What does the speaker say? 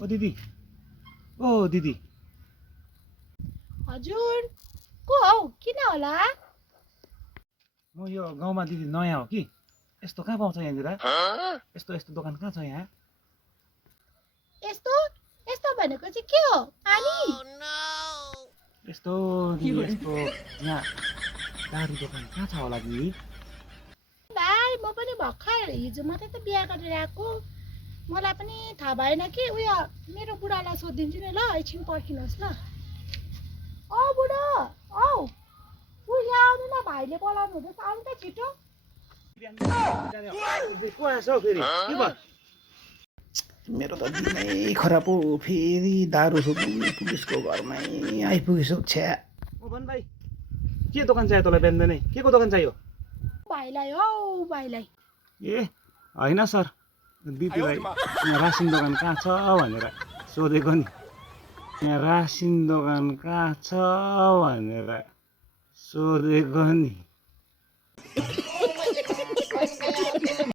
ओ दिदी, ओ दिदी, हजुर को हौ किन होला म यो गाउँमा दिदी नयाँ हो कि। यस्तो कहाँ पाउँछ यहाँनिर? यस्तो यस्तो दोकान कहाँ छ यहाँ? यस्तो यस्तो भनेको चाहिँ के हो पानी यस्तो दिदी यस्तो यहाँ दारू दोकान कहाँ छ होला दिदी? भाइ म पनि भर्खर हिजो मात्रै त बिहा गरेर आएको मलाई पनि थाहा भएन कि उयो मेरो बुढालाई सोधिदिन्छु नि ल एकछिन पर्खिनुहोस् ल औ बुढो औ ऊ यहाँ आउनु न भाइले बोलाउनु हुँदैछ आउनु त छिटो को आएछ हौ फेरि? के भयो? मेरो त दिनै खराब हो फेरि दारू सोध्नु पुलिसको घरमै आइपुगेछु छ्या। ओ भन भाइ, के दोकान चाहियो तँलाई बिहान बिहानै? के को दोकान चाहियो? भाइलाई हौ भाइलाई ए होइन सर, दिदीलाई यहाँ रासिन दोकान कहाँ छ भनेर सोधेको नि। यहाँ रासिन दोकान कहाँ छ भनेर सोधेको नि।